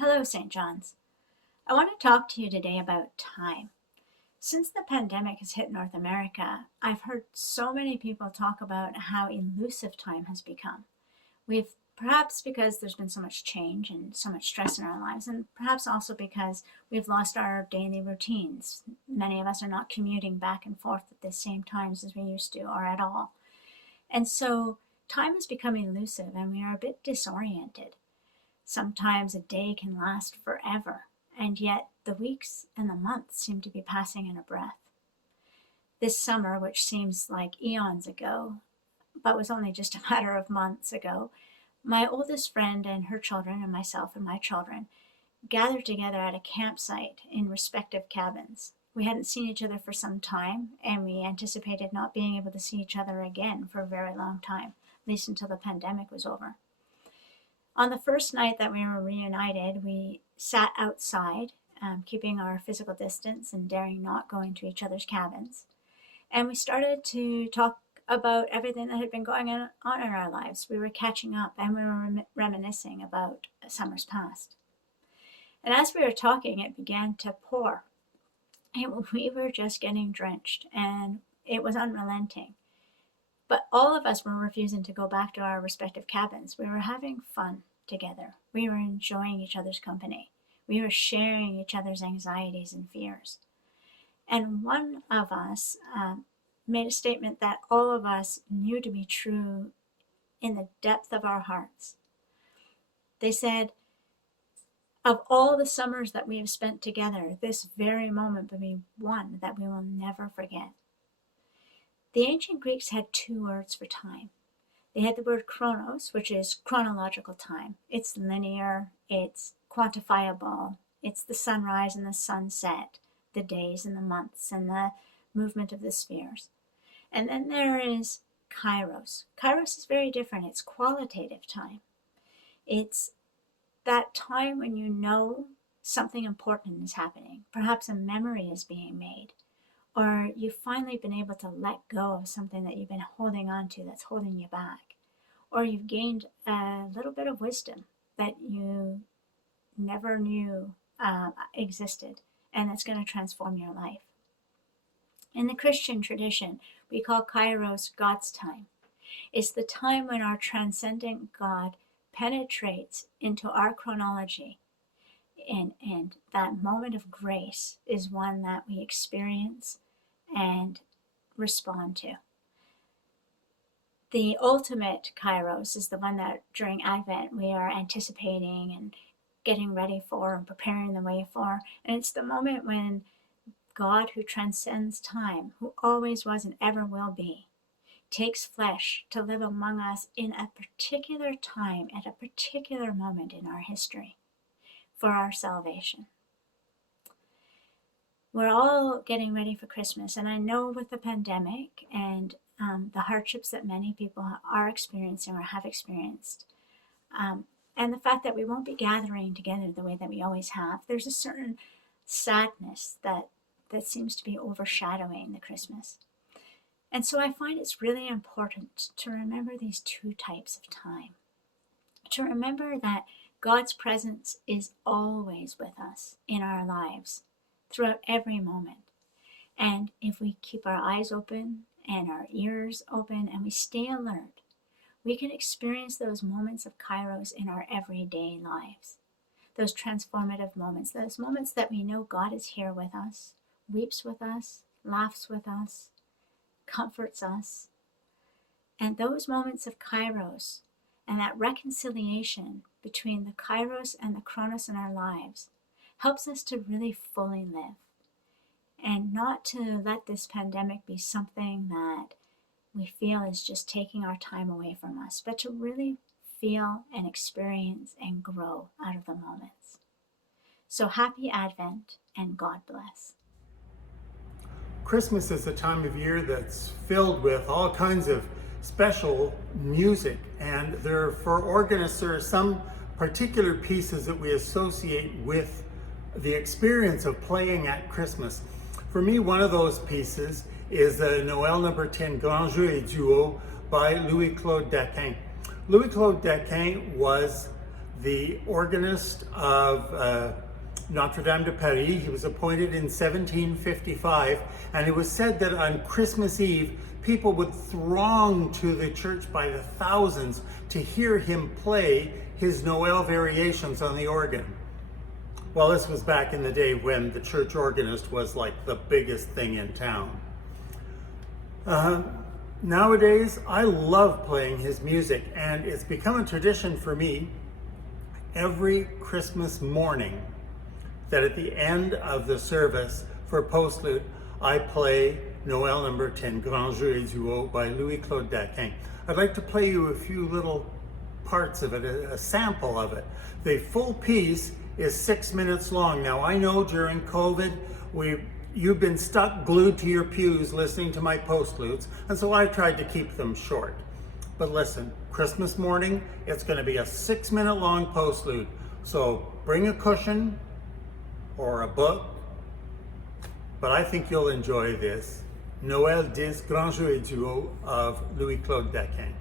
Hello, St. John's. I want to talk to you today about time. Since the pandemic has hit North America, I've heard so many people talk about how elusive time has become. We've perhaps because there's been so much change and so much stress in our lives, and perhaps also because we've lost our daily routines. Many of us are not commuting back and forth at the same times as we used to, or at all. And so time has become elusive and we are a bit disoriented. Sometimes a day can last forever, and yet the weeks and the months seem to be passing in a breath. This summer, which seems like eons ago, but was only just a matter of months ago, my oldest friend and her children and myself and my children gathered together at a campsite in respective cabins. We hadn't seen each other for some time, and we anticipated not being able to see each other again for a very long time, at least until the pandemic was over. On the first night that we were reunited, we sat outside, keeping our physical distance and daring not go into each other's cabins. And we started to talk about everything that had been going on in our lives. We were catching up and we were reminiscing about summers past. And as we were talking, it began to pour. And we were just getting drenched, and it was unrelenting. But all of us were refusing to go back to our respective cabins. We were having fun together. We were enjoying each other's company. We were sharing each other's anxieties and fears. And one of us made a statement that all of us knew to be true in the depth of our hearts. They said, of all the summers that we have spent together, this very moment will be one that we will never forget. The ancient Greeks had two words for time. They had the word chronos, which is chronological time. It's linear, it's quantifiable, it's the sunrise and the sunset, the days and the months and the movement of the spheres. And then there is kairos. Kairos is very different. It's qualitative time. It's that time when you know something important is happening. Perhaps a memory is being made, or you've finally been able to let go of something that you've been holding on to that's holding you back, or you've gained a little bit of wisdom that you never knew existed, and it's going to transform your life. In the Christian tradition, we call kairos God's time. It's the time when our transcendent God penetrates into our chronology, and that moment of grace is one that we experience and respond to. The ultimate kairos is the one that during Advent we are anticipating and getting ready for and preparing the way for. And it's the moment when God, who transcends time, who always was and ever will be, takes flesh to live among us in a particular time, at a particular moment in our history, for our salvation. We're all getting ready for Christmas, and I know with the pandemic and the hardships that many people are experiencing or have experienced, and the fact that we won't be gathering together the way that we always have, there's a certain sadness that seems to be overshadowing the Christmas. And so I find it's really important to remember these two types of time. To remember that God's presence is always with us in our lives, throughout every moment. And if we keep our eyes open and our ears open and we stay alert, we can experience those moments of kairos in our everyday lives. Those transformative moments, those moments that we know God is here with us, weeps with us, laughs with us, comforts us. And those moments of kairos and that reconciliation between the kairos and the chronos in our lives helps us to really fully live, and not to let this pandemic be something that we feel is just taking our time away from us, but to really feel and experience and grow out of the moments. So happy Advent, and God bless. Christmas is a time of year that's filled with all kinds of special music, and for organists there are some particular pieces that we associate with the experience of playing at Christmas. For me, one of those pieces is Noël number 10, Grand Jeu et Duo by Louis-Claude Daquin. Louis-Claude Daquin was the organist of Notre Dame de Paris. He was appointed in 1755, and it was said that on Christmas Eve, people would throng to the church by the thousands to hear him play his Noel variations on the organ. Well, this was back in the day when the church organist was like the biggest thing in town. Nowadays, I love playing his music, and it's become a tradition for me every Christmas morning that at the end of the service for postlude, I play Noel number 10, Grand Jeu et Duo by Louis-Claude Daquin. I'd like to play you a few little parts of it, a sample of it. The full piece is 6 minutes long. Now, I know during COVID, you've been stuck glued to your pews listening to my postludes, and so I tried to keep them short. But listen, Christmas morning, it's going to be a 6 minute long postlude. So bring a cushion or a book, but I think you'll enjoy this. Noël 10, Grand Jeu et Duo of Louis-Claude Daquin.